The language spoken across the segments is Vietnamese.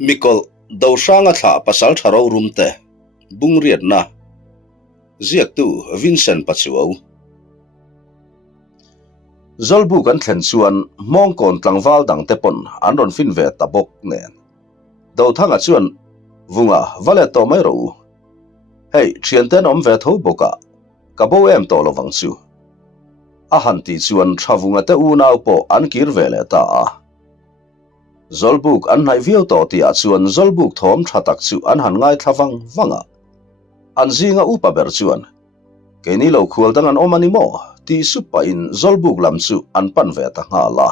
Mikol daw nga tha pasal tharo rumte bungriat na ziak tu Vincent pachuau zolbu kan thlen chuan mongkon tlangwal dang tepon anron finve tabok nen daw thanga chuan vunga vale to mai ro hei thianten om ve tho boka kabo em to lovang chu a hanti chuan thavunga te u naw po an kir vele ta a zolbuk an nai viau to tia chuan zolbuk thom thatak chu an han ngai thlawang wanga an zinga upa ber chuan keni lo khual dang an omani mo ti supa in zolbuk lam chu an pan ve ta nga la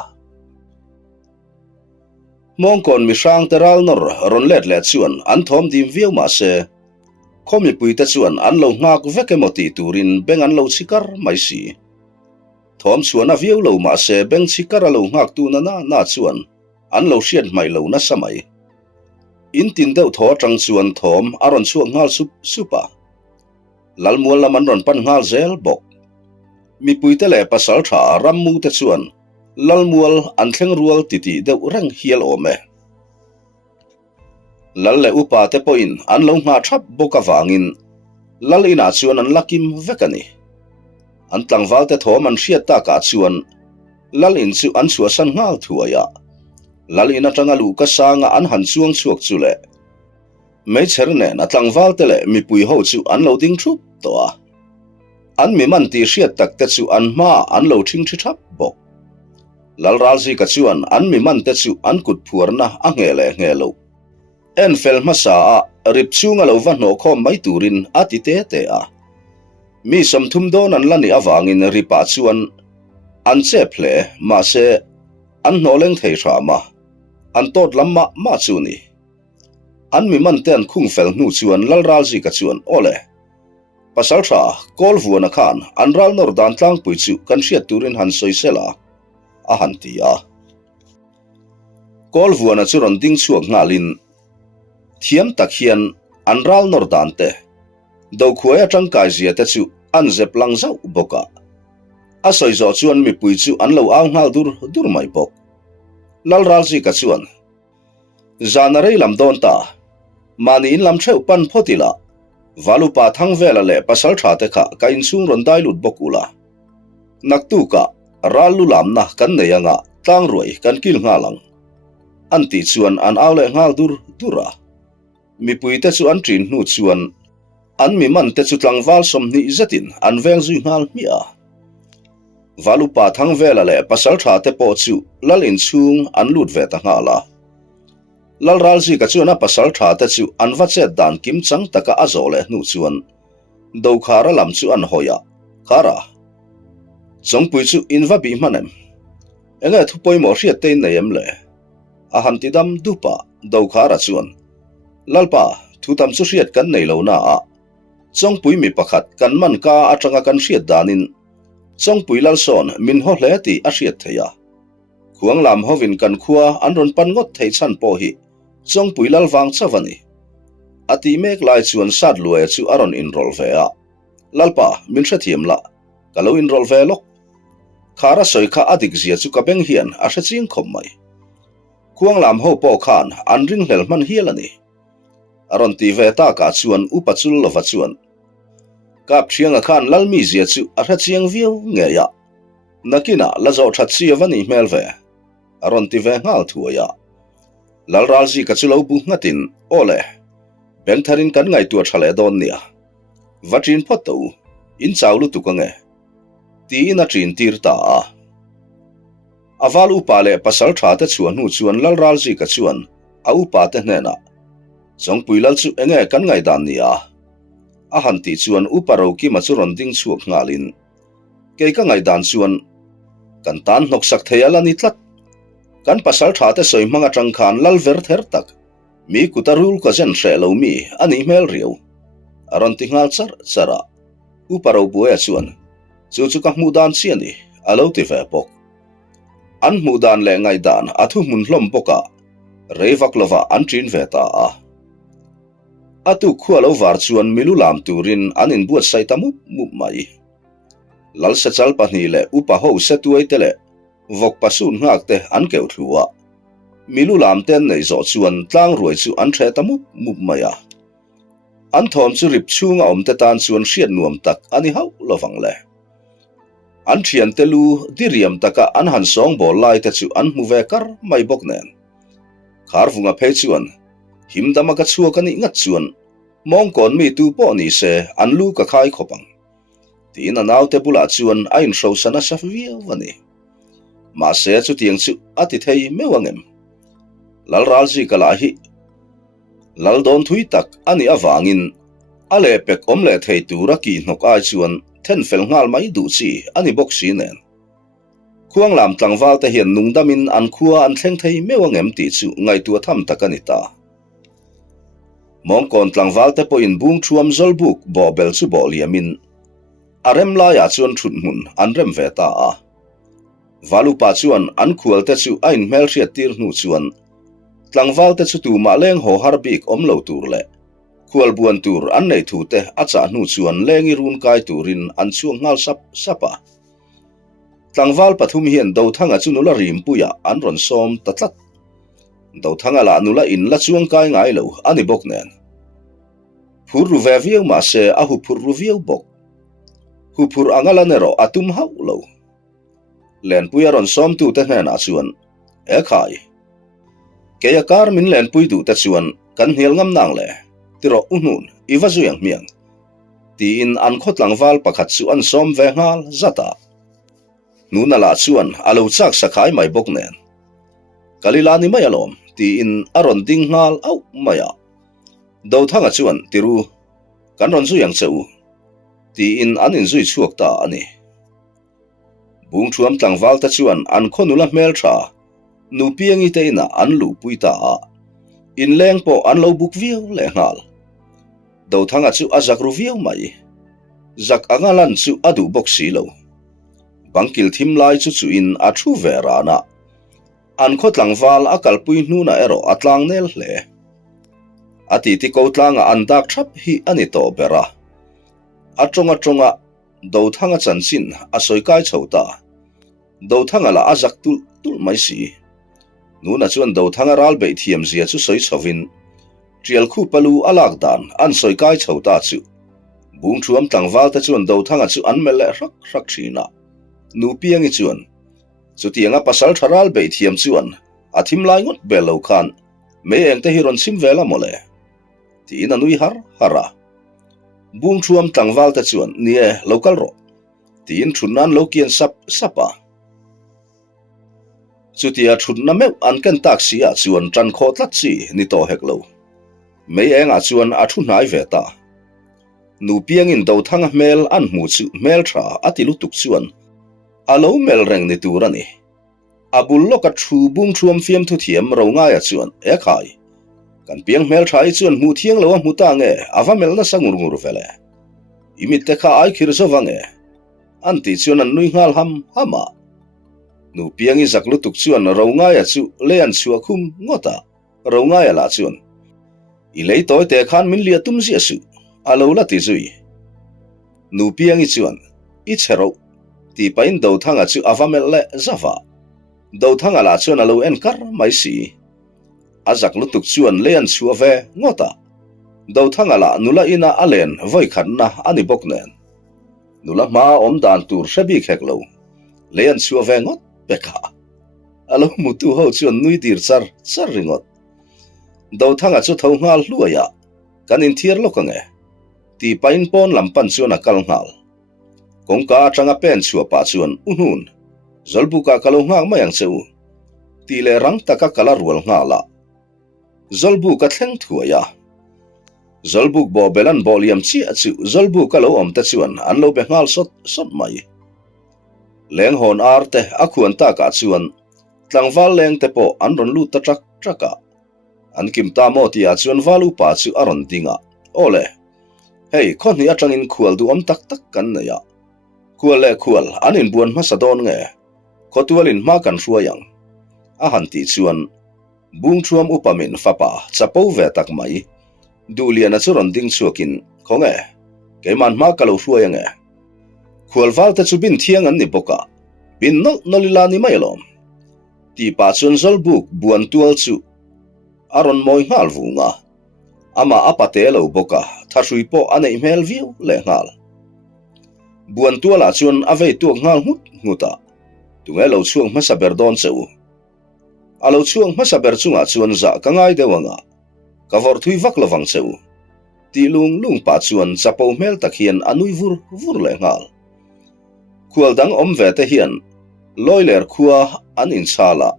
mongkon mi sang teral nor ron let chuan an thom dim viau ma se khomi puita chuan an lo ngak veke moti turin beng an lo chikar mai si thom chuan a viau lo ma se beng chikar lo ngak tu na chuan an lo hriat mai lo na samai in tin deuh thaw atang chuan thom aron chuak ngal supa lalmual lam an ron pan ngal zel bok mi puite le pasal tha rammu te chuan lalmual an thleng rual titi deuh reng hial ome lal le upa te poin an lo nga thap boka wangin lal ina chuan an lakim vekani an tlangwal te thom an hriat ta ka chuan lal in chu an chua san ngal thuaya lalina tanga lu ka sanga an han chuang chuak chule mai cherne na tlangwal tele mi pui ho chu an lo ding thup to a an mi man ti hriat tak te chu an ma an lo thing thap bok lal ralji ka chuan an mi man te chu an kut phuarna a nge lo en fel masa a rip chunga lo van no khom mai turin ati te a mi som thum don an lani awangin ripa chuan an che phle ma se an noleng thei rama an tot lamma ma chuni an mi man ten khung fel nu chuan lal ralji ka chuan ole pasal tha kol vuana khan an ral nor dan tlang pui chu kan hriat turin han soisela a han ti a kol vuana chu ron ding chuak ngalin thiam tak hian an ral nor dan te do khuaya tang kai zia te chu an zep lang zau boka a soizo chuan mi pui chu an lo ang ngal dur mai bok lal ralji ka chuan zanarei lam don ta mani in lam theu pan photila valupa thang vela le pasal tha te kha ka in chung ron dai lut bokula naktu ka ralu lam na kan neyanga tang roi kan kil ngalang anti chuan an aule ngal dura mi puite chu an trin nu chuan an mi man te chu tlangwal som ni zatin an veng zui ngal mia valupa thang vela le pasal tha te po chu lal in chung an lut ve ta ngala lal ralji ka chuan a pasal tha te chu an vache dan kim chang taka azole nu chuan do khara lam chu an hoya khara chongpui chu inva bi manem enga thupoi mo hriat te neyem le a hamtidam dupa do khara chuan lalpa thutam chu hriat kan nei lo na a chongpui mi pakhat kan man ka atanga kan hriat danin chongpui lal son min ho hle ti a hriat theya khuang lam hovin kan khua an ron pan ngot thei chan po hi chongpui lal wang chawani ati mek lai chuan sat lue chu aron in rol ve a lalpa min hre thiam la kalo in rol ve lok khara soi kha adik zia chu ka beng hian a hre ching khom mai khuang lam ho po khan an ring hlel man hialani aron ti ve ta ka chuan upachul lova chuan kap thianga khan lalmi zia chu a hre chiang viau nge ya nakina la zo that chi avani mel ve aron ti ve ngal thuaya lal ralji ka chulo bu ngatin ole beng tharin kan ngai tu thale don nia vatin photo in chawlu tu ka nge ti na trin tir ta avalu pale pasal tha te chuan hu chuan lal ralji ka chuan au pa te hna chong puilal chu enge kan ngai dan nia a han ti chuan uparo ki ma chu ron ding chuak ngalin ke ka ngai dan chuan kan tan nok sak theyala ni tlat kan pasal tha te soi manga tang khan lal ver ther tak mi kutarul ka zen shelo mi ani mel riu aron ti ngal chara uparo buaya chuan chu ka mudan chiani alo ti ve pok an mudan le ngai dan athu mun hlom poka reivaklova an trin ve ta a atu khualo war chuan milu lam turin anin buat sai tamu mai lal se chal pani le upa ho se tuai tele vok pasun ngak te an keu thluwa milu lam ten nei zo chuan tlang ruai chu an the ta mup maya an thom chu rip chunga om te tan chuan hriat nuam tak ani hau lovang le an thian telu diriam taka an han song bol lai te chu an mu ve kar mai bok nen khar vunga phe chuan himdama ka chuak ani ngat chuan mong kon mi tu po ni se an lu ka khai khopang tin anaw te bula chuan ain ro sana sa viau wani ma se chu tiang chu ati thei mewangem lal ralji kala hi lal don thui tak ani awangin ale pek om le thei tura ki nok ai chuan then fel ngal mai du chi ani bok si nen khuang lam tlangwal te hian nungdamin an khua an thleng thei mewangem ti chu ngai tu tham takani ta mong kon tlangwal te po in bung thuam zolbuk bo bel chu bo liamin arem la ya chuan thut mun an rem ve ta a valu pa chuan an khual te chu ain mel hriat tir nu chuan tlangwal te chu tu ma leng ho harbik om lo tur le khual buan tur an nei thu te acha nu chuan lengi run kai turin an chuang ngal sapa tlangwal pathum hian do thanga chu nula rim puya an ron som tatlat do thanga la nula in la chuang kai ngai lo ani bok nen phur ru ve viau ma se a hu phur ru viau bok hu phur angala nero atum hau lo len puya ron som tu te hna chuan e khai keya kar min len pui du te chuan kan hnial ngam nang le tiro unun iwa zuyang miang ti in an khotlangwal pakhat chu an som ve ngal zata nuna la chuan alo chak sakhai mai bok nen kalilani mai alom ti in aron ding ngal au maya do thanga chuan tiru kan ron zuyang cheu ti in anin zui chuak ta ani bung thuam tlangwal ta chuan an khonula mel tha nu piangi teina an lu puita a in leng po an lo buk viau le ngal do thanga chu azak ru viau mai zak angalan chu adu bok si lo bangkil thim lai chu chu in a thu vera na an khotlangwal akal pui nu na ero atlang nel hle ati ti ko tlanga an dak thap hi ani to bera atonga do thanga chanchin asoi kai chhota do thanga la azak tul mai si nuna chuan do thanga ral be thiam zia chu soi chovin trial khu palu alak dan an soi kai chhota chu bung thuam tlangwal ta chuan do thanga chu an mel rak thina nu piangi chuan chu tianga pasal tharal be thiam chuan athim lai ngot belo khan me eng te hiron sim vela mole ti na nui hara bung thuam tlangwal ta chuan nie local ro tin thunan lokian sapa chutia thunna me an kan taxia chuan tran kho tlat chi ni to heklo me enga chuan a thu nai veta nu piang in do thanga mel an mu chu mel tha atilu tuk chuan alo mel reng ni turani abul loka thu bung thuam fiam thu thiam ro nga ya chuan e khai kan piang mel thai chuan mu thiang lo mu ta nge ava mel na sangur vele imit te kha ai khir so wange anti chuan an nui ngal hama nu piangi zaklu tuk chuan ro nga ya chu lean chua khum ngota ro nga ya la chuan i lei toy te khan min lia tum sia su alo la ti zui nu piangi chuan i chero ti pain do thanga chu avamel le zawa do thanga la chuan alo en kar mai si azak lu tuk chuan lean chua ve ngota do thanga la nula ina alen voi khan na ani bok nen nula ma om dan tur shabi kheklo lean chua ve ngot peka alo mutu ho chuan nui dir char ringot do thanga chu tho ngal hluaya kanin thiar lokange ti pain pon lampan chuan akal ngal kongka atanga pen chua pa chuan unhun zolbuka kalo ngang mayang cheu ti le rang taka kala rual ngala zolbuka thleng thuaya zolbuk bo belan boliam chi achu zolbuka lo om ta chuan an lo be ngal sot mai leng hon arte akhuan ta ka chuan tlangwal leng te po an ron lu ta traka an kim ta mo ti a chuan valu pa chu aron dinga ole hei khoni atangin khual du om tak kan na ya khual anin buan ma sadon nge khotualin ma kan ruayang a han ti chuan bung thuam upamin fapa chapo ve tak mai duliana churon ding chuakin khonge keman ma kalo ruayange khualwal te chu bin thiang an ni boka bin nolila ni mailom ti pa chuan zolbuk buan tual chu aron moi ngal vunga ama apate lo boka tharui po anei mel viu le ngal buan tuala chuan avei tuak ngal nguta tungai lo chuang masaber don cheu alo chuang masaber chunga chuan za kangai dewanga kavor thui vak lawang cheu ti lung pa chuan chapo mel takhian anui vur le ngal khual dang om ve te hian loiler khua an in chala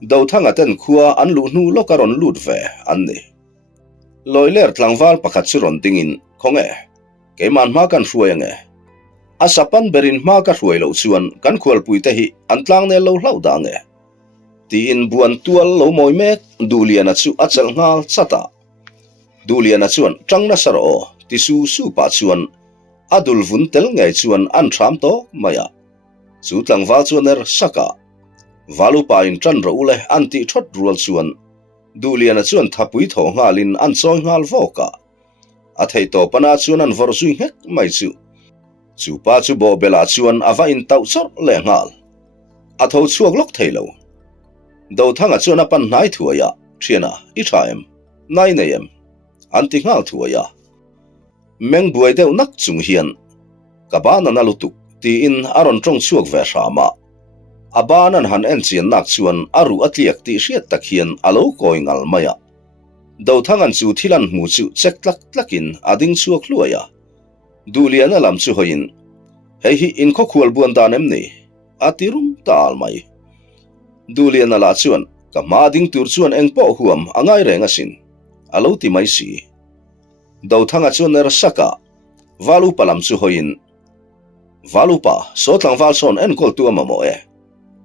do thanga ten khua an lu nu lokaron lut ve an ni loiler tlangwal pakhat churon tingin khonge keman ma kan hruayange asapan berin ma ka hruai lo chuan kan khual pui te hi an tlang ne lo hlau da nge ti in buan tual lo moi mek duliana chu achal ngal chata duliana chuan tangna saro ti su pa chuan adul vun tel ngai chuan an tham to maya chu tlangwal chuan er saka valupa in tran ro le anti thot rual chuan duliana chuan thapui tho ngalin an choi ngal voka a thei to pana chuan an vor zui hek mai chu pa chu bo bela chuan ava in tau chor le ngal a tho chuak lok theilo do thanga chuan a pan nai thuaya thiana I thaem nai neem anti ngal thuaya meng buai deuh nak chung hian kabana nalutuk ti in aron tong chuak ve rama abanan han en chian nak chuan aru atliak ti hriat tak hian alo koingal maya do thangan chu thilan mu chu chek tlakin ading chuak hluaya duliana lam chu hoin hei hi in kho khual buan dan em ni atirum tal mai duliana la chuan ka ma ding tur chuan engpo huam angai renga sin alo ti mai si do thanga chuan er saka valu palam chu hoin valupa so tlangwal son en kol tu amamo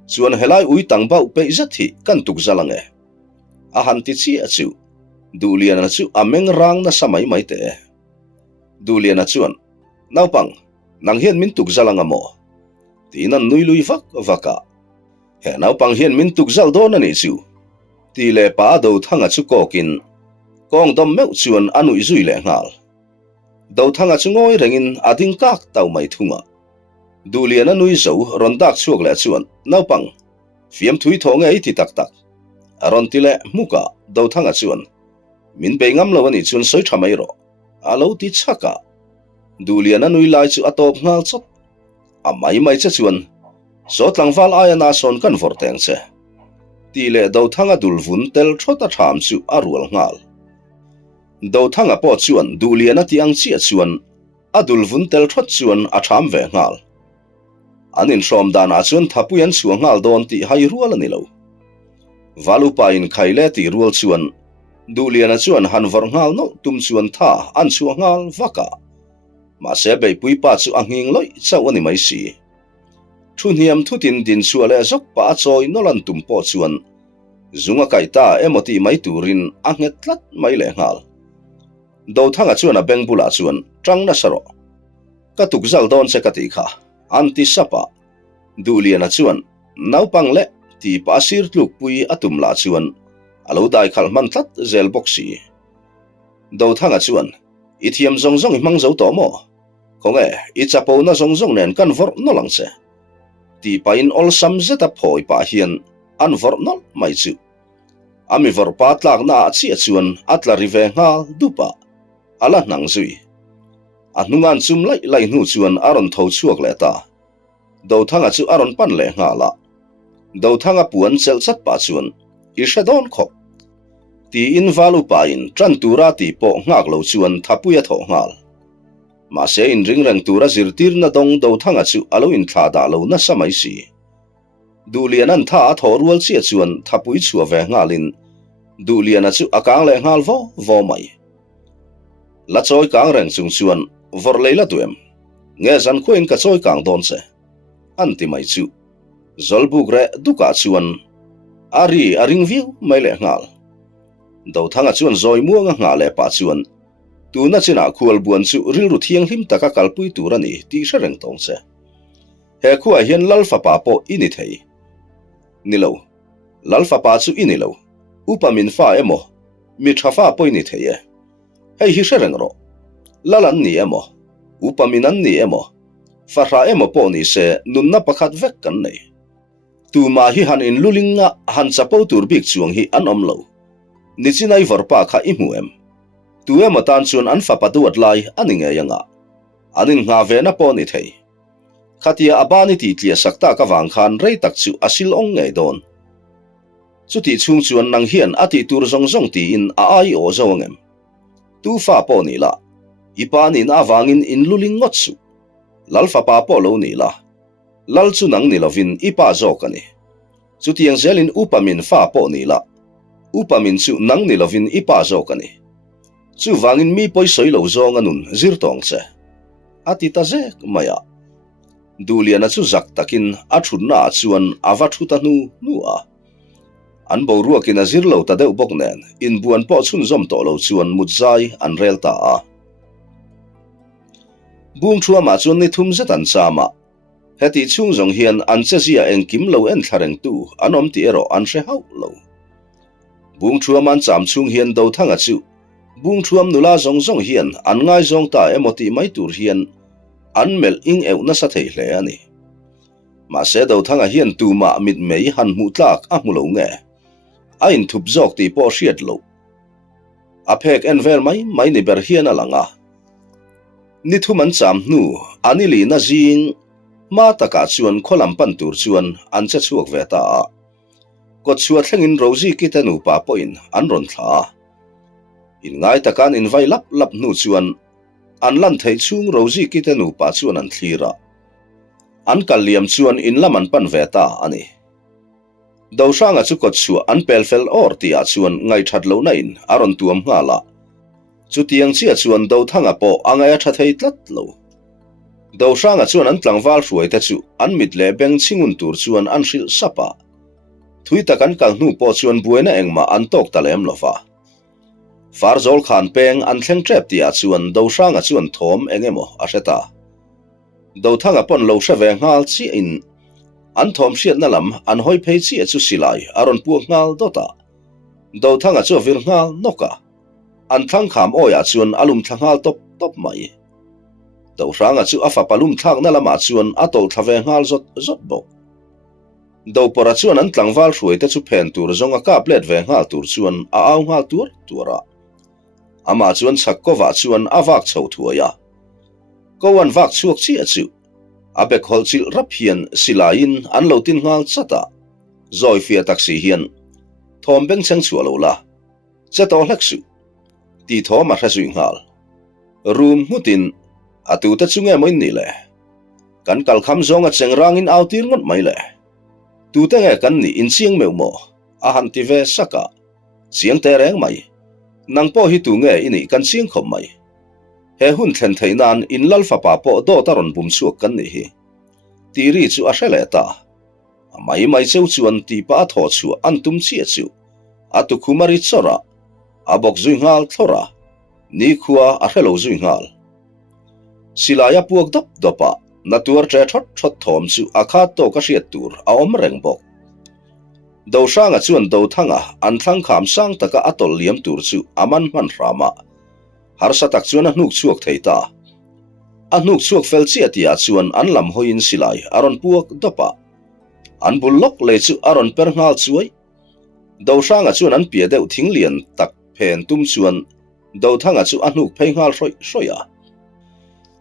chuan helai ui tangbau pe zathi kan tuk zalange a han ti chi achu duliana chu ameng rang na samai mai te duliana chuan naupang nang hian min tuk zalanga mo tinan nuilui vaka he naupang hian min tuk zal don ani chu ti le pa do thanga chu kokin kong dom meu chuan anui zui le ngal do thanga chu ngoi rengin ading kak tau mai thunga duliana nui zo rondak chuak le chuan naupang fiam thui thong ei ti tak aron ti le muka do thanga chuan min be ngam lo ani chuan soi thamai ro alo ti chaka duliana nui lai chu atop ngal chot amai mai cha chuan so tlangwal aya na son kan vorteng che ti le do thanga dulvun tel thota tham chu arual ngal do thanga po chuan duliana ti ang chi chuan adulvun tel thot chuan a tham ve ngal anin som dana chuan thapuyan chuang ngal don ti hai rual ani lo valupa in khaile ti rual chuan duliana chuan han vor ngal no tum chuan tha an chuang ngal vaka ma se bei pui pa chu anging loi chau ani mai si thuniam thutin din chuale zok pa choi nolan tum po chuan zunga kaita emoti mai turin anget tlat mai le ngal do thanga chuan a bengbula chuan tangna saro ka tuk zal don se ka ti kha anti sapa duliana chuan naupang le ti pasir tluk pui atum la chuan alo dai khal man tlat zel boxi do thanga chuan ithiam zong himang zo to mo konge ichapo na zong nen kan vor no lang se ti pain ol sam zeta phoi pa hian an vor nol mai chu ami vor pa tlak na chi chuan atla rive nga dupa ala nang zui anungan chum lai nu chuan aron tho chuak le ta do thanga chu aron pan le nga la do thanga puan chel chat pa chuan I shadon kho ti in valu pa in tran tura ti po ngak lo chuan thapuya tho ngal ma se in ringrang tura zirtir na dong do thanga chu alo in thla da lo na samai si dulianan tha thorual chi chuan thapui chu ve ngalin duliana chu akang le ngal vo mai la choi kang reng chung chuan vor leila tuem nge zan khoin ka choi kang don se anti mai chu zolbuk re duka chuan ari aring view mai le ngal do thanga chuan zoi muanga nga le pa chuan tu na china khual buan chu ril ru thiang him taka kalpui turani ti shareng tong se he khuwa hian lalfa pa po ini thei nilo lalfa pa chu ini lo upamin fa emo mi thafa po ini thei hei hi shareng ro lalan ni emo upaminan ni emo farha emo po ni se nunna pakhat vek kan nei tu ma hi han in lulinga han chapo tur bik chuang hi an om lo ni chinai vorpa kha imuem tu em tan chun an fa patuat lai aninge yanga anin nga ve na po ni thei khatia abani ti tlia sakta ka wang khan rei tak chu asil ong ngai don chuti chung chuan nang hian ati tur zong zong ti in a ai o zongem tu fa po ni la ipa ni na wangin in luling ngot chu lal fa pa po lo ni la lal chu nang ni lovin ipa zo kani chuti ang zelin upamin fa po ni la upamin chu nang ni lovin ipa zo kani chu wangin mi poi soi lo zong anun zir tong che ati ta ze maya duliana chu zak takin athunna chuan awa thuta nu a an bo ruakin azir lo ta deuh bok nen in buan po chun zom to lo chuan mutzai an rel ta a bung thua ma chuan ni thum zetan chama heti chung zong hian an chezia eng kim lo en thareng tu anom ti ero an hre hau lo bung thua man cham chung hian do thanga chu bung thuam nula zong zong hian an ngai zong ta emoti mai tur hian an mel ing eu na sa thei hle ani ma se do thanga hian tu ma mit mei han mu tlak a mu lo nge a in thup zok ti po hriat lo a phek en ver mai ni ber hian alanga ni thuman cham nu ani li na jing ma taka chuan kholam pan tur chuan an che chuak ve ta ko chua thlengin rozi kitanu pa poin an ron thla in ngai takan in vai lap nu chuan an lan thei chung rozi kitanu pa chuan an thlira an kalliam chuan in laman pan ve ta ani do sanga chu ko chu an pelfel or tia chuan ngai that lo nain aron tuam ngala chu tiang chia chuan do thanga po angai tha thei tlat lo do sanga chuan an tlangwal hruai ta chu an mit le beng chingun tur chuan an hril sapa thui takan kal hnu po chuan buena engma an tok talem lova farzol khan peng an thleng trep tia chuan do sanga chuan thom engemo a hreta do thanga pon lo hre ve ngal chi in an thom hriat na lam an hoi phei chi chu silai aron pu ngal dota do thanga chu vir ngal noka an thang kham oya chuan alum thangal top mai do ranga chu afa palum thak na lama chuan atol thave ngal zot bo do pora chuan an tlangwal hruai te chu phen tur zonga ka plate ve ngal tur chuan a au ngal tura ama chuan chakkova chuan awak chho thuaya ko an wak chuak chi chu abek holchil raphian silain an lo tin ngal chata zoi fia taxi hian thom beng chang chu lo la chato hlaksu ti thoma hrasu ngal room hutin atu ta chunge moi ni le kan kal kham zonga chengrang in autir ngot mai le tu ta nge kan ni in chiang meu mo a han ti ve saka chiang te reng mai nang po hi tu nge ini kan chiang khom mai he hun thlen theinan in lal fa pa po do taron bum chuak kan ni hi ti ri chu a hrele ta mai cheu chuan ti pa tho chu an tum chi chu atu khumari chora abok zui ngal thora ni khuwa a hrelo zui ngal silaya puak dopa natur tre thot thom chu akha to ka hriat tur a om reng bok do sanga chuan do thanga an thlang kham sang taka atol liam tur chu aman man rama har satak chuan a hnuk chuak theita a hnuk chuak fel chi atia chuan an lam hoin silai aron puak dopa an bullok le chu aron per ngal chuai do sanga chuan an pia deuh thing lian tak phen tum chuan do thanga chu a hnuk phei ngal hroya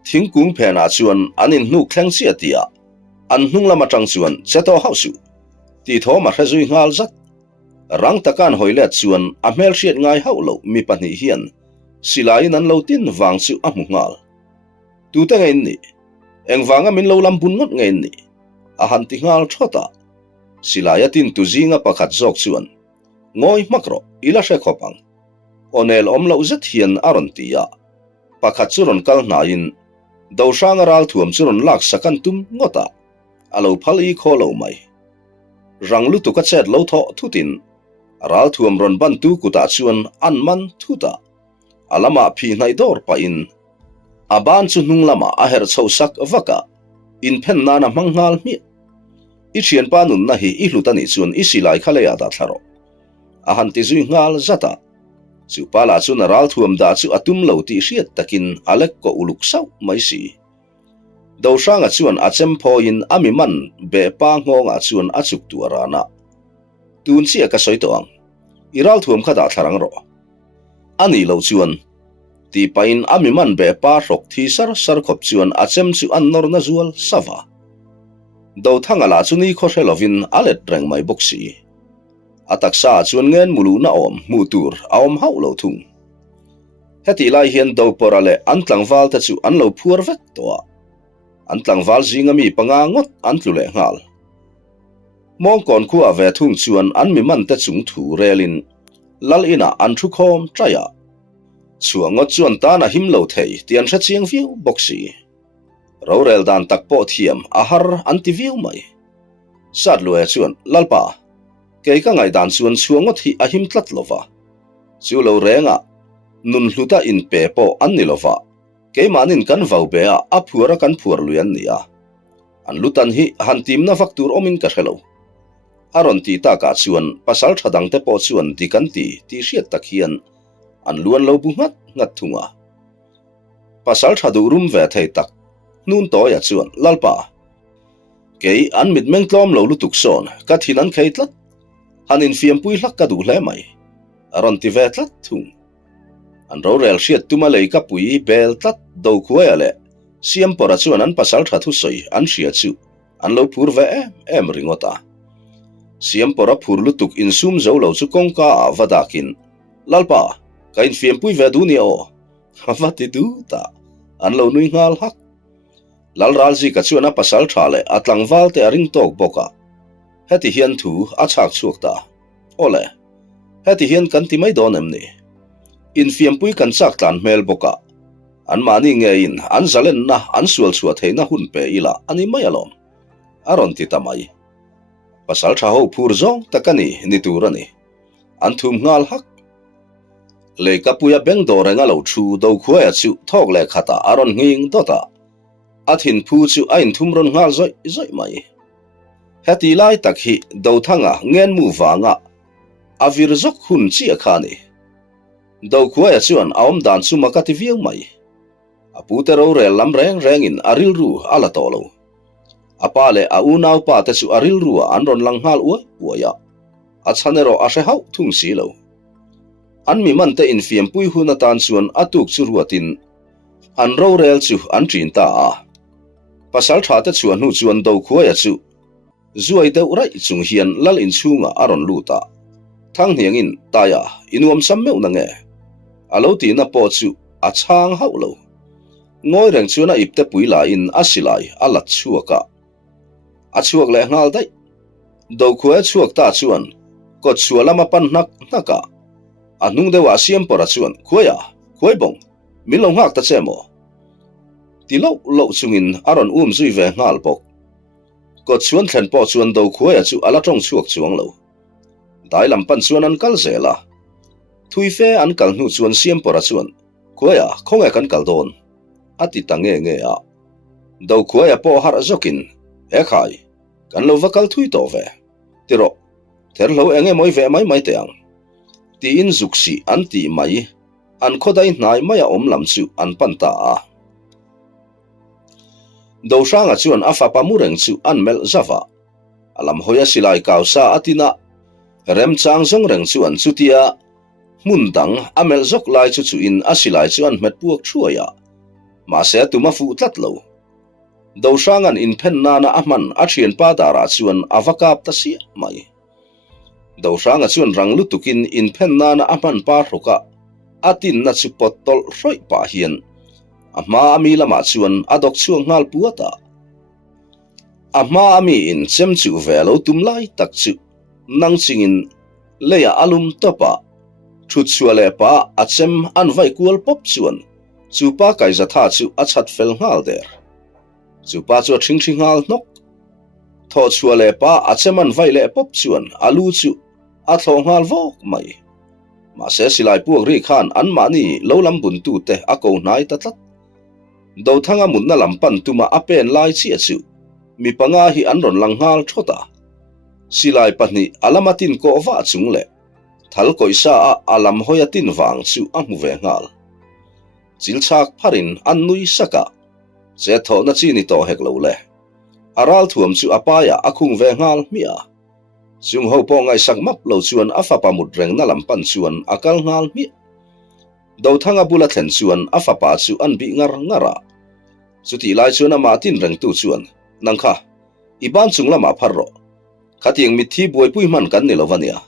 thingkung phena chuan anin hnuk thleng chi atia an hnung lama tang chuan cheto hausu ti thoma hrazui ngal zat rang takan hoile chuan a mel hriat ngai haulo mi pahnih hian silain an lo tin wang chu a mungal tu te ngai ni engwanga min lo lam bun ngot ngai ni a han ti ngal thota silaya tin tu zinga pakhat zok chuan ngoi makro ila hre khopang onel om lo zat hian aron tia pakhat churon kal nain do sang ral thuam churon lak sakan tum ngota alo phali kholo mai ranglu tu ka chet lo tho thutin ral thuam ron ban tu kuta chuan an man thuta alama phi nai dor pa in aban chu hnung lama a her chhosak vaka in phen na na mangngal mi i thian pa nun na hi i hlutani chuan i silai khale ya da thlaro a han ti zui ngal zata chu pala chun ral thuam da chu atum lo ti hriat takin alek ko uluk sau mai si do sanga chuan a chem pho in ami man be pa ngonga chuan a chuk tuarana tun chi ka soi toang iral thuam khada tharang ro ani lo chuan ti pain ami man be pa rok thi sar khop chuan a chem chu an nor na zual sawa do thanga la chuni kho helovin alet reng mai boxi ataksa chuan ngen mulu na om mutur aom hau lo thung heti lai hian do porale an tlangwal ta chu an lo phuar vek towa an tlangwal zinga mi panga ngot an tlule ngal mong kon khu ave thung chuan an mi man ta chung thu relin lal ina an thu khom traya chuangot chuan ta na him lo thei tian tha chiang view boxi ro rel dan tak po thiam a har an ti view mai sat lue chuan lalpa ke ka ngai dan chuan chuangot hi a him tlat lova chu lo renga nun hluta in pe po an ni lova ke manin kan vau be a phuara kan phuar luan nia an lutan hi han tim na faktur omin ka helo aron ti ta ka chuan pasal thadang te po chuan ti kan ti hriat tak hian an luan lo bu ngat thunga pasal thadu rum ve thei tak nun to ya chuan lalpa ke an mit meng tlom lo lutuk son ka thinan kheitlat hanin fiam pui hlak ka du hle mai aron ti ve tlat thung an ro rel hriat tuma lei ka pui bel tlat do khuaya le siam pora chuan an pasal thathu soi an hria chu an lo phur ve em ringota siam pora phur lutuk in sum zo lo chu kongka avadakin lalpa kain fiam pui ve du ni o avati du ta an lo nui ngal hak lal ralji ka chuan a pasal thale atlangwal te aring tok boka heti hian thu a chak chuak ta ole heti hian kan ti mai donem ni in fiam pui kan chak tlan mel boka an mani nge in an zalen na an sual chua theina hun pe ila ani mai alom aron ti tamai pasal tha ho phur zong takani ni turani an thum ngal hak le kapuya beng do renga lo thu do khuaya chu thok le khata aron nging dota athin phu chu ain thum ron ngal zoi mai heti lai tak hi do thanga ngen mu wanga avir zok hun chi akhani do khuaya chuan aom dan chu makati viau mai aputero re lam reng in aril ru ala tolo apale a unau pa te chu aril ru anron langhal uaya achanero ashe hau thung silo an mi man te in fiam pui huna tan chuan atuk chu ruatin an ro rel chu an trin ta a pasal tha te chuan hu chuan do khuaya chu zuai deuh rai chung hian lal in chunga aron luta thang hiang in taya inuam sam meu na nge alo ti na po chu a chang hau lo ngoi reng chuan a ipte puila in asilai alat chuaka a chuak le ngal dai do khuaya chuak ta chuan ko chualama pan naka anung dewa siam pora chuan khuai bong milong hak ta chemo ti lo chungin aron zui ve ngal bok ko chuan thlen po chuan do khuaya chu ala tong chuak chuang lo dai lam pan chuan an kal zela thui fe an kal nu chuan siam pora chuan khuaya khonga kan kal don ati tange nge a do khuaya po har zokin e khai kan lo vakal thui to ve tiro ther lo enge moi ve mai teang ti in zuksi an ti mai an khodai hnai maya om lam chu an panta a do sanga chuan afa pamureng chu an mel zawa alam hoya silai kausa atina rem chang zong reng chuan chutia mundang amel zok lai chu in asilai chuan met puak thuaya ma se tuma fu tlatlo do sangan in pen nana aman athien pa dara chuan avakap ta si mai do sanga chuan ranglu tukin in pen nana aman pa roka atin na chu potol roi pa hian ama ami lama chuan adok chuang ngal puata ama ami in chem chu velo tumlai tak chu nang chingin leya alum topa thu chuale pa achem an vai kual pop chuan chupa kai zatha chu achat fel ngal der chupa chu thing ngal nok tho chuale pa achem an vai le pop chuan alu chu a tho ngal vok mai ma se silai puak ri khan an mani lo lam bun tu te a ko nai ta tlat do thanga mun na lampan tuma apen lai chi chu mi panga hi an ron langhal thota silai pahni alamatin ko wa chung le thal koisa a alam hoyatin wang chu amu ve ngal chil chak pharin an nui saka se tho na chi ni to hek lo le aral thuam chu apaya akhung ve ngal mia chung ho po ngai sak map lo chuan afa pamut reng na lampan chuan akal ngal mi do thanga bula thlen chuan afa pa chu an bi ngar ngara chuti lai chuan ama tin reng tu chuan nangkha iban chung lama pharro khatiang mithi boi pui man kan ni lovania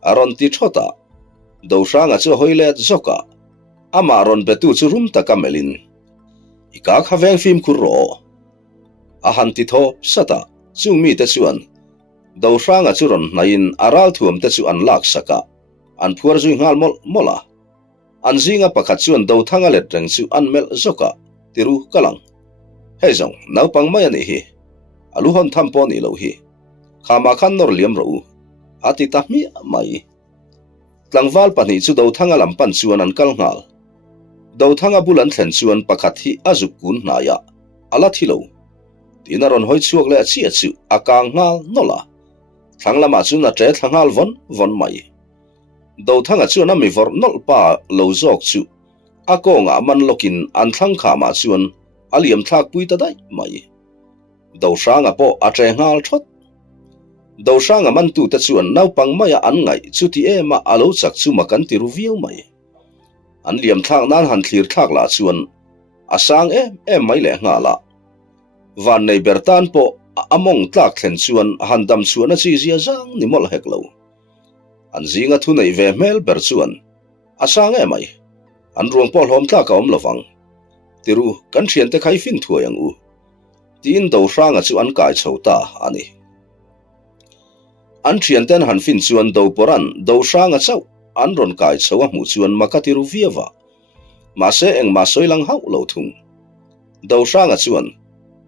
aron ti thota do ranga chu hoilet zoka ama ron betu chu rum ta kamelin ika khaveng phim khurro ahan ti tho sata chung mi te chuan do ranga chu ron nain aral thuam te chu an lak saka an phuar zui ngal mola an zinga pakhat chuan do thanga let reng chu an mel zoka tiru kalang hei zong nau pang mai ani hi alu hon thampo ni lo hi khama khan nor liam ro ati ta mi mai tlangwal pani chu do thanga lampan chuan an kal ngal do thanga bulan thlen chuan pakhat hi azuk kun hnaya ala thilo tinaron hoi chuak le chi chu akang ngal nola thanglama chu na tre thangal von mai do thanga chu na mi vor nol pa lo zok chu akonga man lokin an thlang khama chuan aliam thak pui ta dai mai do sanga po a tre ngal thot do sanga man tu ta chuan nau pang maya an ngai chu ti ema alo chak chu makan ti ru viu mai an liam thak nan han thlir thak la chuan asang em mai le ngala van nei bertan po among tlak thlen chuan handam chuan a chi zia zang ni mol heklo an zinga thu nei ve mel ber chuan asang mai an ruang pol hom tlak om lovang tiru kan thian te khai fin thuayang u tin do ranga chu an kai chhota ani an thian ten han fin chuan do poran do ranga chau an ron kai chhawa mu chuan makatiru viawa ma se eng ma soilang hau lo thung do ranga chuan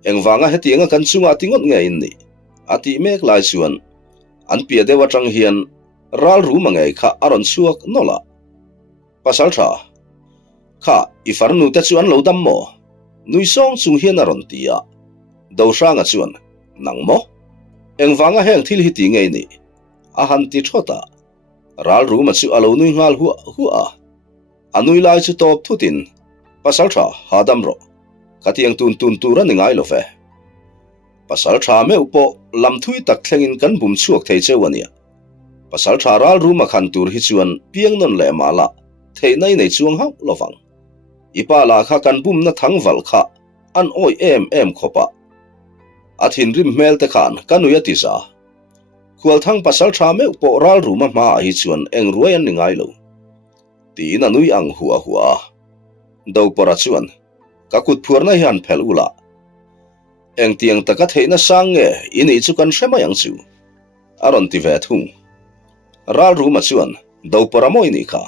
engwanga hetianga kan chunga tingot nge in ni ati mek lai chuan an pia dewa tang hian ral ru mangai kha aron chuak nola pasal tha kha ifarnu te chuan lo dam mo nui song chung hian aron tia do ranga chuan nang mo engwanga heng thil hi ti nge ni a han ti thota ral ru ma chu alo nui ngal hu anui lai chu top thutin pasal tha hadam ro katiang tun tura ni ngai lo ve pasal tha me upo lam thui tak thlengin kan bum chuak thei chewania pasal tha ral ru ma khan tur hi chuan piang non le mala thei nai nei chuang hau lovang ipa la kha kan bum na thang wal kha an oi em khopa athin rim mel te khan kanuya ti za khwal thang pasal tha me upo ral ru ma hi chuan eng ruai an ni ngai lo ti na nui ang huwa do pora chuan kakut phurna hian phel ula eng tiang taka theina sang nge ini chu kan hrema yang chu aron ti ve thung ral ru ma chuan do pora moi ni kha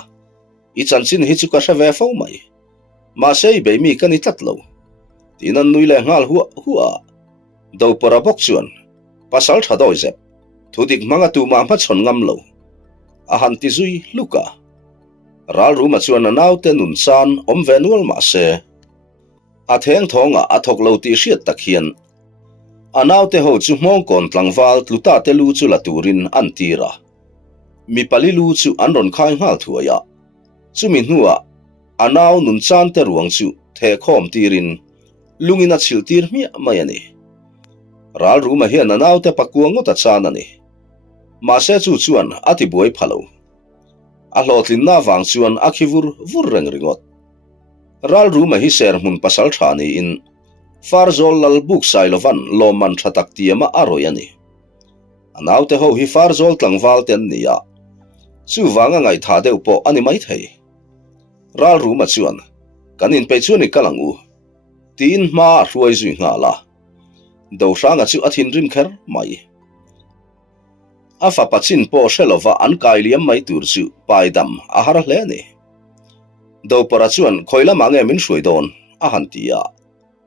I chan chin hi chu ka hre ve fo mai ma sei be mi kan I tlatlo tinan nui le ngal huwa do pora bok chuan pasal tha doi zep thudik manga tu ma ma chon ngam lo a han ti zui luka ral ru ma chuan naw te nun san om ve nual ma se a theng thonga a thok lo ti hriat tak hian anaw te ho chu mong kon tlangwal tluta te lu chu la turin an tira mi pali lu chu an ron khai ngal thuaya chumi hnuwa anaw nun chan te ruang chu the khom tirin lungina chhil tir mi mai ani ral ru ma hian anaw te pakuango ta chan ani ma se chu chuan ati buai phalo a hlotlin na wang chuan a khivur reng ringot ral ru ma hi ser mun pasal thani in farzol lal buk sailovan loman thatak tiama aroyani anaw te ho hi farzol tlangwal ten nia chu wanga ngai tha deuh po ani mai thei ral ru ma chuan kanin pe chuani kalangu tin ma ruai zui ngala do ranga chu athin rim kher mai afa pachin po shelova an kailiam mai tur chu paidam ahar hle ni do para chuan khoila mange min hruidon a hantia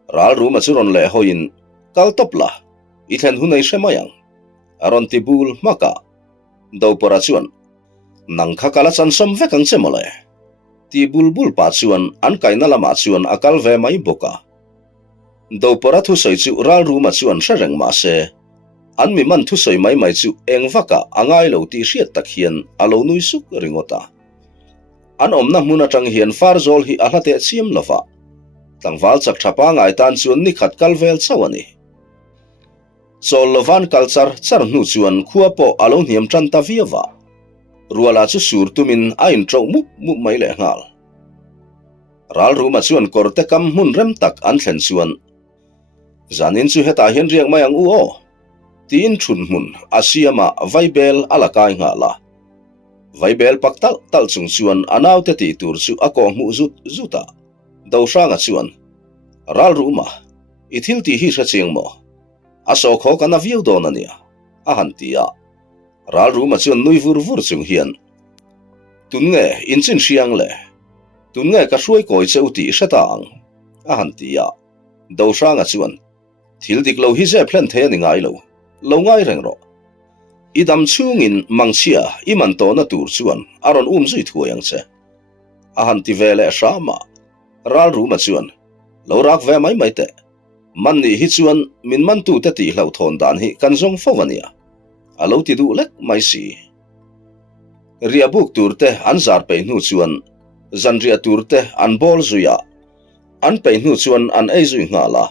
ral ru ma churon le hoin kal topla I thlen hunai hremayang aron tibul maka do para chuan nang kha kala chan som vekang chemole ti bulbul pa chuan an kaina lama chuan akal ve mai boka do para thu soi chu ral ru ma chuan hrengreng ma se an mi man thu soi mai chu engwaka angai lo ti hriat tak hian alo nui suk ringota an omna hmuna tang hian farzol hi ahlate chiam lova tlangwal chak thapa ngai tan chuan ni khat kalvel chawani chol lovan culture char nu chuan khua po alo niam tran ta viawa ruala chu sur tumin a in tro mu mai le ngal ral ruma chuan korte kam mun rem tak an thlen chuan zanin chu heta hian riang mai ang u o tin thun mun asiama vaibel alakai ngala vaibel paktal tal chung chuan anaw te ti tur chu ako mu zuta do sanga chuan ral ruma ithil ti hi sa cheng mo aso kho kana viu don ania a hantia ral ruma chuan nui vur chung hian tunge inchin siang le tunge ka hruai koi cheu ti shatang a hantia do sanga chuan thil dik lo hi je plan the ni ngai lo ngai reng ro idam chungin mangchia iman to na tur chuan aron zui thuayang che a hanti vele shama ral ruma chuan lo rak ve mai te man ni hi chuan min man tu te ti hlau thon dan hi kan zong fowania alo ti du lek mai si ria buk turte an zar pe nu chuan zanria turte an bol zuya an pe nu chuan an ei zui ngala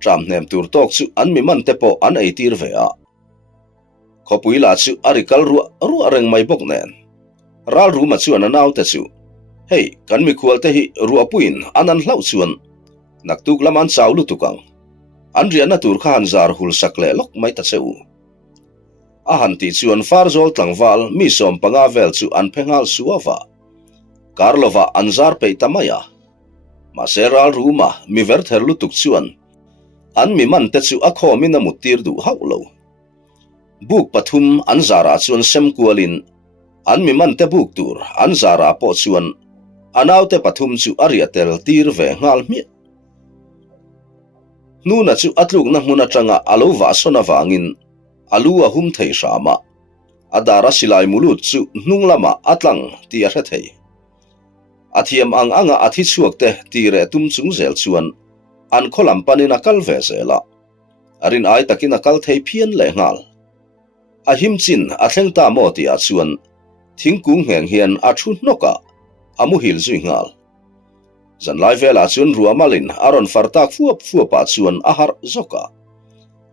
tram nem tur tok chu an mi man te po an ei tir ve a khopuila chu arikal ru areng mai bok nen ral ruma chuan anaw te chu hei kan mi khual te hi ruapuin anan hlau chuan naktuk laman chawlu tukang an riana tur kha han zar hul sakle lok mai ta cheu a hanti chuan farzol tlangwal mi som panga vel chu an phengal suawa karlova anzar pe tamaya maseral ruma mi ver therlu tuk chuan an mi man te chu a khomin a mutir du haulo buk pathum an zara chuan sem kualin an mi man te buk tur an zara po chuan anaw te pathum chu ariatel tir ve ngal mi nuna chu atluk na hmuna tanga alo wa sona wangin alua hum thei sama adara silai mulut chu hnunglama atlang ti a thei athiam anga athi chuak te tire tum chung zel chuan an kholam panina kal ve zela arin ai takina kal thei phian le ngal a him chin a thleng ta mo ti a chuan thingkung heng hian a thu noka amu hil zui ngal zan lai vela chuan ruamalin aron fartak fuapa chuan a har zoka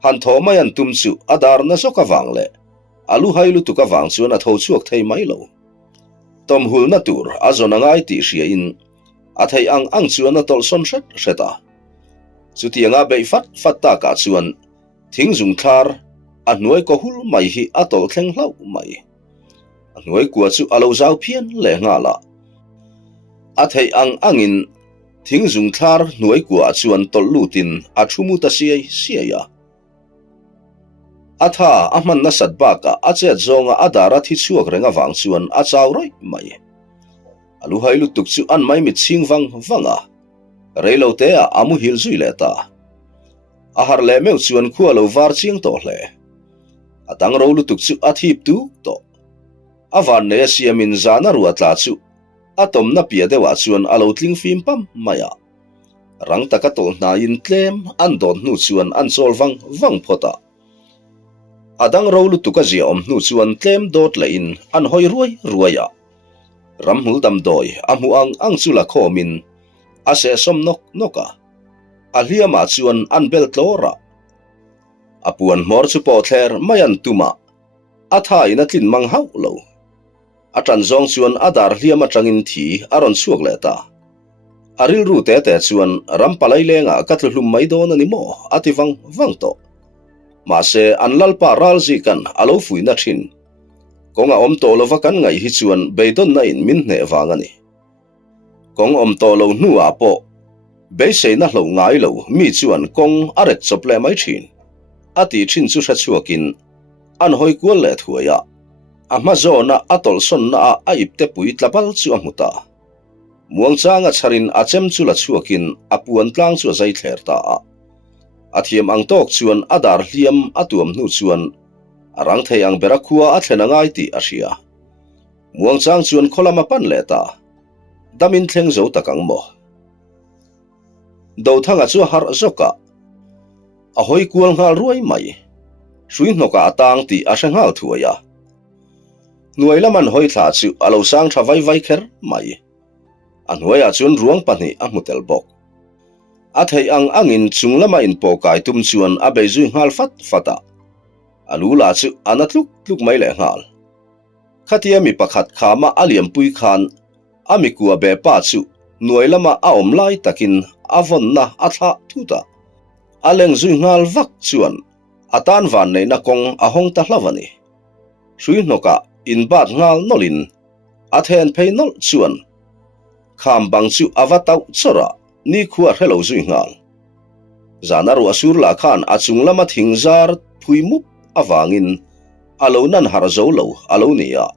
han tho mai an tum chu adar na zoka wangle alu hailu tuka wang chuan a tho chuak thei mai lo tom hul na tur a zona ngai ti hria in a thei ang chuan a tol son reta chutianga be fat ta ka chuan thingzung thlar a hnuai ko hul mai hi a tol thleng hlau mai a hnuai kwa chu alo zau phian le ngala a thei angin thingzung thlar hnuai kwa chuan tol lutin a thumu ta siaya atha ahman na satbaka ache zonga adara thi chuak renga wang chuan a chaw roi mai alu hailu tuk chu an mai mit ching wanga reilo te a amu hil zui leta a har le meu chuan khua lo war chiang to hle atang ro lu tuk chu a thip tu to awan ne siamin zana ruwa tla chu atom na pia dewa chuan alo tling fim pam maya rang taka to na in tlem an don nu chuan an chol wang phota adang ro lu tuka zia om nu chuan tlem dot le in an hoi ruaya ramhul dam doi amu ang chula khomin ase som noka aliama chuan an bel tlora apuan mor chu po thler mayan tuma atha ina tlin mang hau lo atran zong chuan adar hliama tangin thi aron chuak leta aril ru te chuan rampalai lenga kathlum mai don ani mo ati wang to ma se an lalpa ralzi kan alo fuina thin konga om to lova kan ngai hi chuan beidon na in min hne wangani kong om to lo nu a po be se na lo ngai lo mi chuan kong arek chople mai thin ati thin chu sa chuakin an hoi kual le thuaya ama zona atol son na a ipte pui tlapal chu amuta muang changa charin achem chu la chuakin apuan tlang chu zai thler ta athiam ang tok chuan adar hliam atuam nu chuan arang thei ang berakhua a thlena ngai ti a hria muang chang chuan kholama pan leta damin thleng zo takang mo do thanga chu har zoka a hoi kual ngal ruai mai sui noka atang ti a hrengal thuaya nuai laman hoi thla chu alo sang tha vai kher mai an hoya chun ruang pani a mutel bok thei angin chunglama in pokai tum chuan a beizui ngal fata alula chu anatluk mai le ngal khatia mi pakhat khama aliam pui khan ami kuwa be pa chu nuailama a omlai takin avon na atha thuta aleng zui ngal vak chuan atan van nei na kong ahong ta hlavani sui noka in bat ngal nolin athen peinol chuan kham bang chu avatau chora ni khuwa hello zui ngal zanaru asur la khan achunglama thingzar phuimup awangin alo nan har zo lo alo nia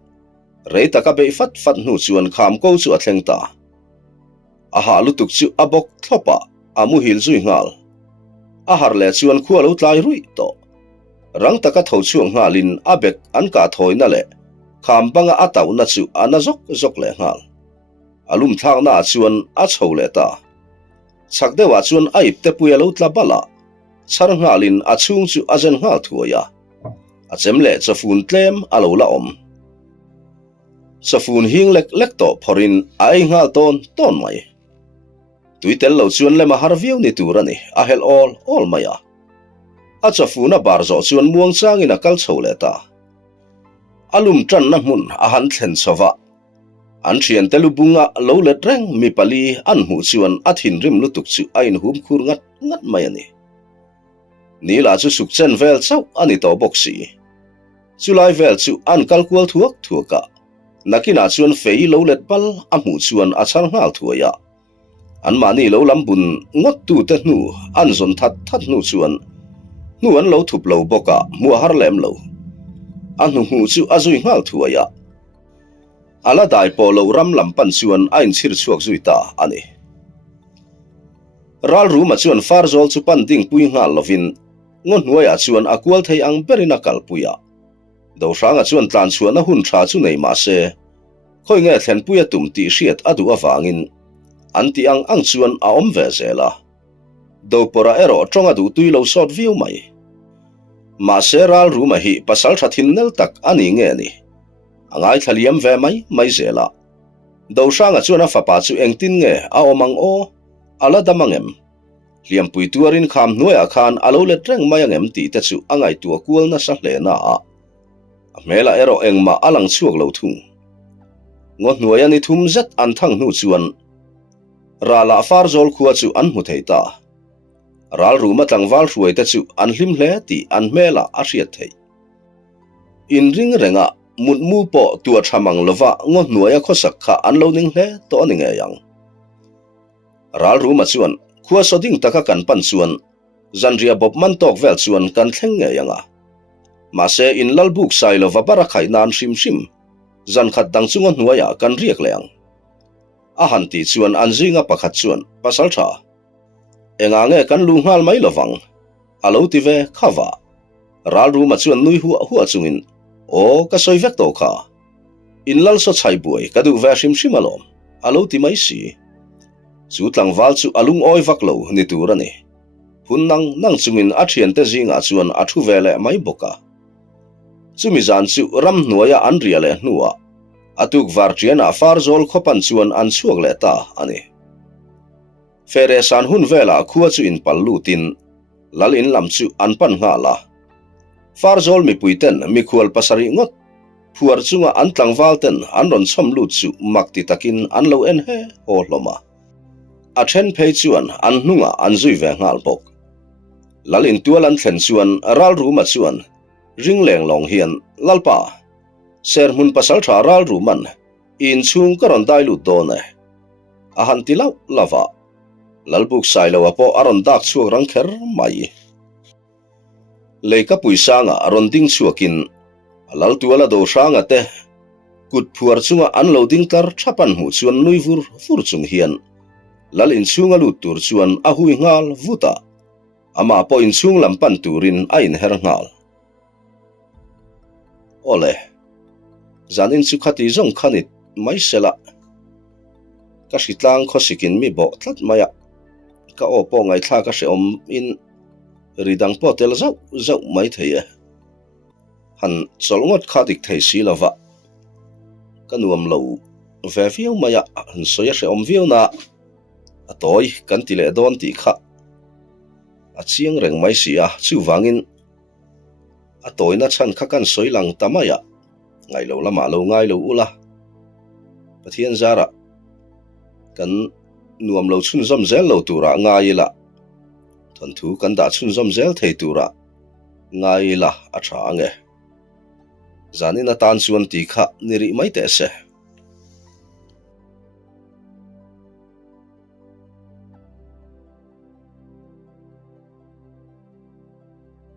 reita ka be fat nu chuan kham ko chu athlengta aha lutuk chu abok thlopa amu hil zui ngal ahar le chuan khualo tlai rui to rang taka tho chuang ngalin abek an ka thoina le kham banga atau na chu anazok zok le ngal alum thang na chuan a chho le ta chakdewa chuan aip te puelo tla bala char ngalin achung chu azen ngal thuaya achem le chafun tlem alo la om chafun hing lek to phorin ai ngal ton mai tuitel lo chuan le ma har viu ni turani a hel all maya a chafuna barzo chuan muang changin a kal chho le ta alum tran na mun a han thlen chowa an thian telubunga lo le treng mi pali an hu chuan a thin rim lutuk chu ain hum khur ngat mai ani nila chu sukchen vel chau ani to boxi chulai vel chu an kalkual thuaka nakina chuan fei lo let pal a mu chuan a char ngal thuaya an mani lo lambun ngot tu te nu an zon that nu chuan nu an lo thup lo boka mu har lem lo an hu chu azui ngal thuaya ala dai po lo ram lampan chuan ain chhir chuak zuita ani ral ru ma chuan far zol chu pan ding pui ngal lovin ngon nuaya chuan akwal thei ang berina kalpuya do ranga chuan tlan chuan a hun tha chu nei ma se khoi nge thlen puya tum ti hriat adu awangin anti ang chuan a om ve zela do pora ero tonga du tuilo sot view mai ma se ral ru ma hi pasal thathin nel tak ani nge ni angai thaliam ve mai zela do ranga chuan a fapa chu engtin nge a omang o ala damangem liam pui tuarin kham noya khan alo le treng mai angem ti te chu angai tu kual na sa hle na a mela ero engma alang chuak lo thung ngot nuaya ni thum zet an thang nu chuan rala far zol khuwa chu an mu theita ral ru ma tlangwal ruai te chu an hlim hle ti an mela a hriat thei in ring renga mut mu po tua thamang lova ngot nuaya khosak kha an lo ning hle to ani nge yang ral ru ma chuan khuwa soding taka kan pan chuan zanria bob man tok vel chuan kan thleng nge yanga ma se in lalbuk sai lova barakhai nan shim zan khat dang chungon nuaya kan riak leang a han ti chuan an zinga pakhat chuan pasal tha enga nge kan lu ngal mai lovang alo ti ve khawa ral ru ma chuan nui hu chungin o ka soi vek to kha in lal so chai buai ka du ve shim alom alo ti mai si chu tlangwal chu alung oi vaklo ni turani hunnang nang chungin a thian te zinga chuan a thu vele mai boka chumi zan chu ram nuaya an riale nuwa atuk vartiana far zol khopan chuan an chuak le ta ani fere san hun vela khuwa chu in pallutin lalin lam chu an pan nga la far zol mi puiten mi khual pasari ngot phuar chunga an tlangwal ten an ron chom lu chu makti takin an lo en he ho hloma a then phei chuan an hnunga an zui ve ngal bok lalin tualan thlen chuan ral ru ma chuan ringleng long hian lalpa ser mun pasal tha ral ru man in chung karon dai lu do ne a han tilau lava lalbuk sai lo apo aron dak chuak rang kher mai leika puisanga aron ding chuakin alal tuala do sanga te kut phuar chunga an lo ding tar thapan hu chuan nui fur chung hian lal in chunga lu tur chuan a hui ngal vuta ama po in chung lampan turin a in her ngal ole zanin chu khati zong khanit mai sela ka hritlang khosikin mi bo tlat maya ka opo ngai thla ka se om in ridang po tel zau mai theya han cholngot khadik thei si lova kanuam lo ve fiu maya han soya se om viu na atoi kan tile don ti kha a chiang reng mai sia chu wangin a toina chan kha kan soilang tamaya ngai lo lama lo ngai lo ula pathian zara kan nuam lo chun zom zel lo tura ngai la thon thu kan da chun zom zel thei tura ngai la a tha ange zanina tan chuan ti kha niri mai te se